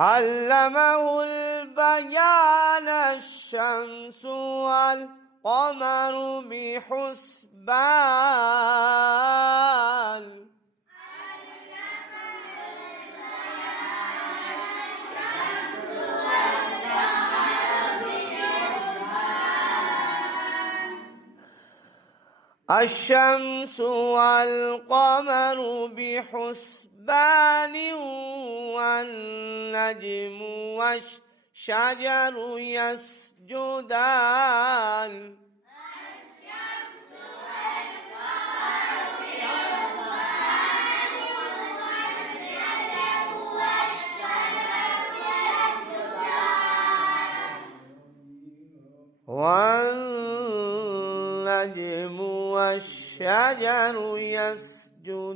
علمه البيان الشمس والقمر بحسبان الشمس والقمر بحسبان والنجم والشجر يسجدان والنجم والشجر يسجدان